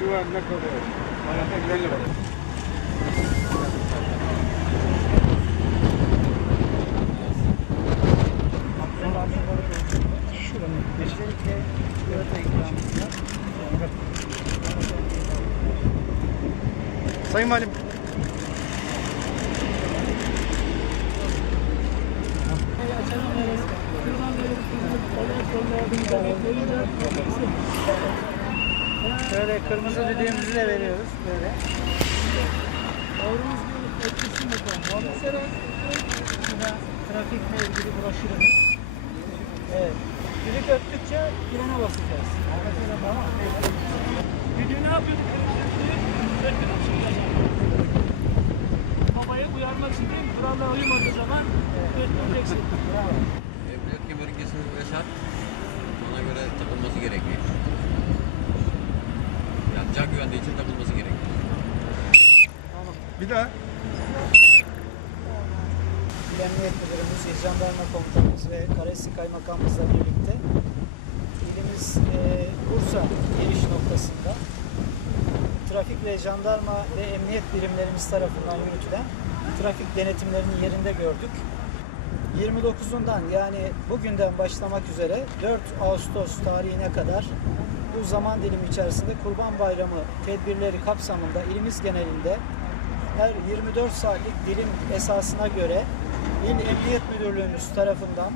güvenle kalıyor. Hayata güvenle bak. Şuranın özellikle yörete ikramında Sayın Valim. Şöyle kırmızı düdüğümüzü de veriyoruz böyle. Mesela burada trafikle ilgili broşürümüz. Evet. Düdük öttükçe frene basacağız. Tamam. Düdüğü ne yapıyorduk? Havaya uyarmak için değil mi? Kurallara uymadığı zaman dörtleyeceksin. Bravo. Bir daha. Emniyet Müdürümüz, İl Jandarma Komutanımız ve Karesi Kaymakamımızla birlikte ilimiz e, Bursa giriş noktasında trafik ve jandarma ve emniyet birimlerimiz tarafından yürütülen trafik denetimlerini yerinde gördük. 29'undan yani bugünden başlamak üzere 4 Ağustos tarihine kadar bu zaman dilimi içerisinde Kurban Bayramı tedbirleri kapsamında ilimiz genelinde her 24 saatlik dilim esasına göre İl Emniyet Müdürlüğümüz tarafından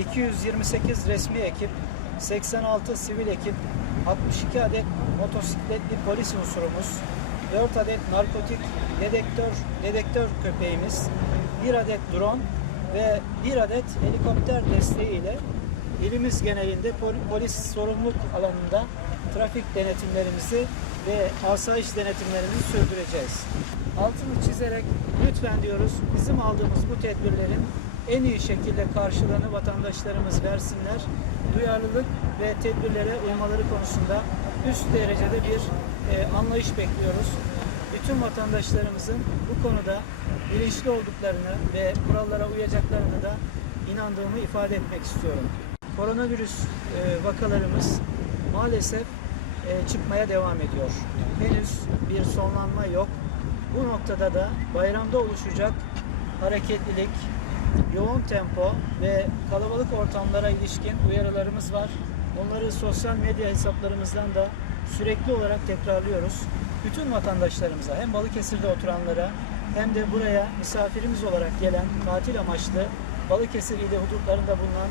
228 resmi ekip, 86 sivil ekip, 62 adet motosikletli polis unsurumuz, 4 adet narkotik dedektör, dedektör köpeğimiz, 1 adet drone ve 1 adet helikopter desteğiyle ilimiz genelinde pol- polis sorumluluk alanında trafik denetimlerimizi ve asayiş denetimlerimizi sürdüreceğiz. Altını çizerek lütfen diyoruz bizim aldığımız bu tedbirlerin en iyi şekilde karşılığını vatandaşlarımız versinler. Duyarlılık ve tedbirlere uymaları konusunda üst derecede bir e, anlayış bekliyoruz. Bütün vatandaşlarımızın bu konuda bilinçli olduklarını ve kurallara uyacaklarını da inandığımı ifade etmek istiyorum. Koronavirüs e, vakalarımız maalesef e, çıkmaya devam ediyor. Henüz bir sonlanma yok. Bu noktada da bayramda oluşacak hareketlilik, yoğun tempo ve kalabalık ortamlara ilişkin uyarılarımız var. Onları sosyal medya hesaplarımızdan da sürekli olarak tekrarlıyoruz. Bütün vatandaşlarımıza hem Balıkesir'de oturanlara hem de buraya misafirimiz olarak gelen tatil amaçlı Balıkesir ili hudutlarında bulunan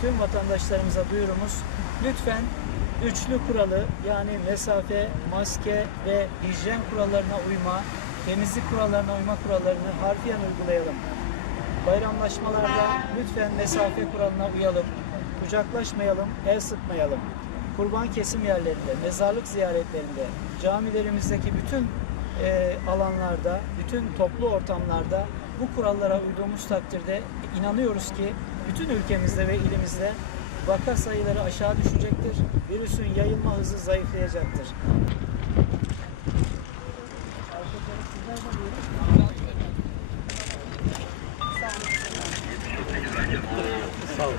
tüm vatandaşlarımıza duyurumuz. Lütfen üçlü kuralı yani mesafe, maske ve hijyen kurallarına uyma, temizlik kurallarına uyma kurallarını harfiyen uygulayalım. Bayramlaşmalarda lütfen mesafe kuralına uyalım. Kucaklaşmayalım, el sıkmayalım. Kurban kesim yerlerinde, mezarlık ziyaretlerinde, camilerimizdeki bütün e, alanlarda, bütün toplu ortamlarda bu kurallara uyduğumuz takdirde inanıyoruz ki bütün ülkemizde ve ilimizde vaka sayıları aşağı düşecektir. Virüsün yayılma hızı zayıflayacaktır. Sağ olun.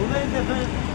Buradayız efendim.